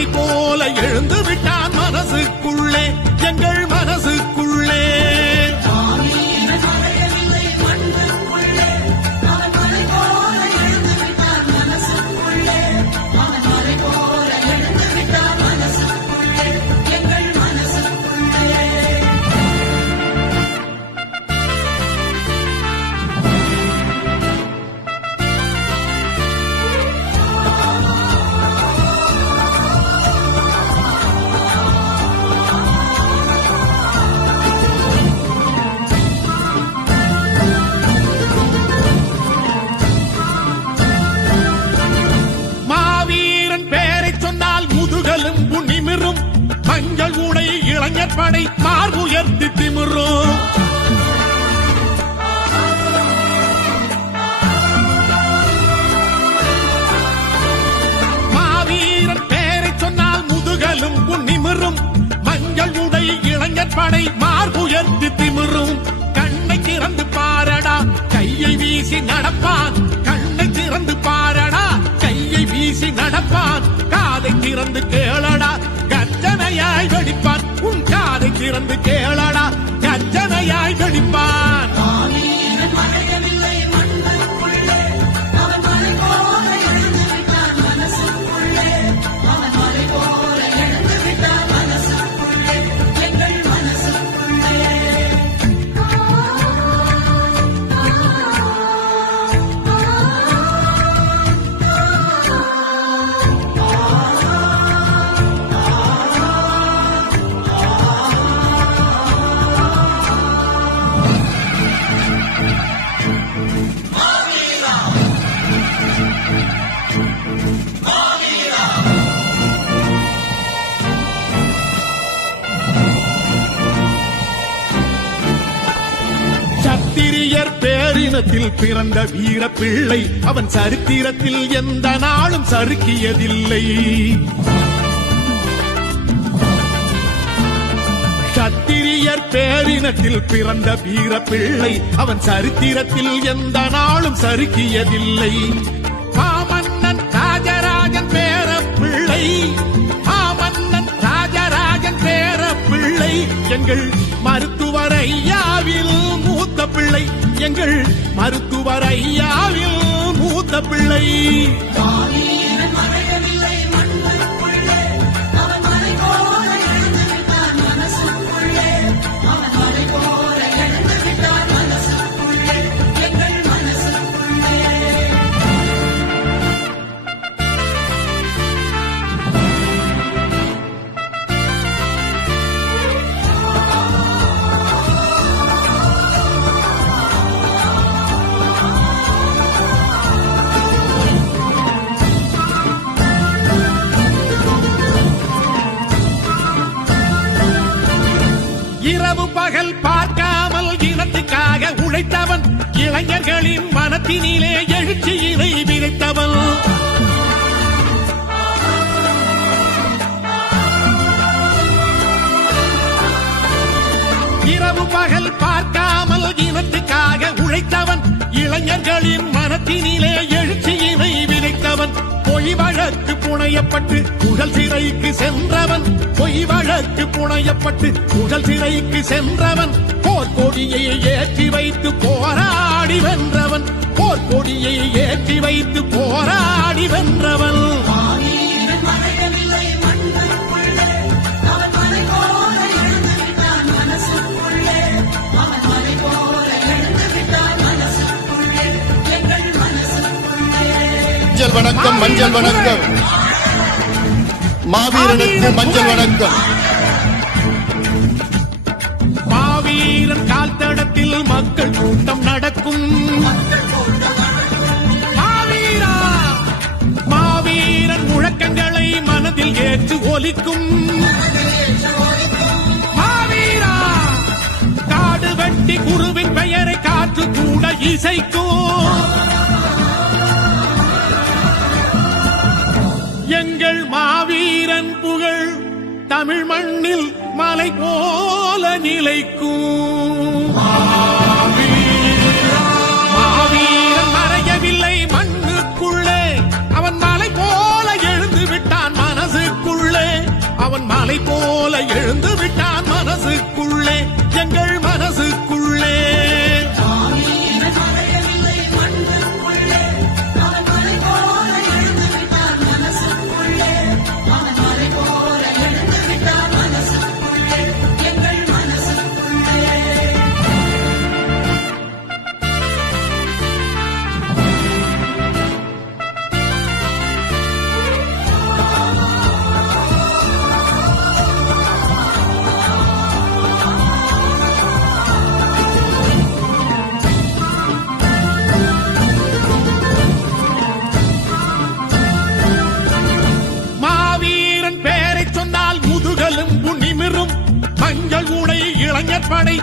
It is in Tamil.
மலை போல எழுந்து விட்டான் மனசுக்குள்ளே, எங்கள் மனசுக்குள்ளே. மஞ்சள் உடை இளைஞர் படை மார்புயர்த்தி திமிரும். மாவீரன் பேரை சொன்னால் முதுகலும் நிமிரும். மஞ்சள் உடை இளைஞர் படை மார்புயர்த்தி திமிரும். கண்ணை திறந்து பாரடா கையை வீசி நடப்பான். கண்ணை திறந்து பாரடா கையை வீசி நடப்பான். காதை திறந்து கேளடா கர்ஜனையாய் வெடிப்பான். உன் காதை திறந்து கேளடா கர்ஜனையாய் வெடிப்பான். சத்திரியர் பேரினத்தில் பிறந்த வீர பிள்ளை அவன் சரித்திரத்தில் எந்த நாளும் சறுக்கியதில்லை. சத்திரியர் பேரினத்தில் பிறந்த வீர பிள்ளை அவன் சரித்திரத்தில் எந்த நாளும் சறுக்கியதில்லை. மாமன்னன் ராஜராஜன் பேர பிள்ளை, மாமன்னன் ராஜராஜன் பேர பிள்ளை, எங்கள் மருத்துவர் ஐயாவில் மூத்த பிள்ளை, எங்கள் மருத்துவர் ஐயாவில் மூத்த பிள்ளை. இரவு பகல் பார்க்காமல் இனத்துக்காக உழைத்தவன், இளைஞர்களின் மனத்தினிலே எழுச்சியினை விதைத்தவன். இரவு பகல் பார்க்காமல் இனத்துக்காக உழைத்தவன், இளைஞர்களின் மனத்தினிலே எழுச்சியினை விதைத்தவன். பொய் வழக்கு புனையப்பட்டு புகழ் சிறைக்கு சென்றவன், பொய் வழக்கு புனையப்பட்டு புகழ் சிறைக்கு சென்றவன். போர்க்கொடியை ஏற்றி வைத்து போராடி வென்றவன், போர்க்கொடியை ஏற்றி வைத்து போராடி வென்றவன். மஞ்சள் வணக்கம், மஞ்சள் வணக்கம். மாவீரனுக்கு மஞ்சள் வணக்கம். மாவீரன் கால் தடத்தில் மக்கள் கூட்டம் நடக்கும். மாவீரா, மாவீரன் முழக்கங்களை மனதில் ஏற்று ஒலிக்கும். மாவீரா, காடு வெட்டி குருவின் பெயரை காற்று கூட இசைக்கும். எங்கள் மாவீரன் புகழ் தமிழ் மண்ணில் மலை போல நிலைக்கும். மாவீரன் மறையவில்லை மண்ணுக்குள்ளே, அவன் மலை போல எழுந்து விட்டான் மனசுக்குள்ளே. மலை போல எழுந்து விட்டான் மனசுக்குள்ளே, எங்கள் மனசுக்குள்ளே. மாவீரன் பேரைச் சொன்னால் முதுகெலும்பு நிமிரும், மஞ்சள் உடை இளைஞர் படை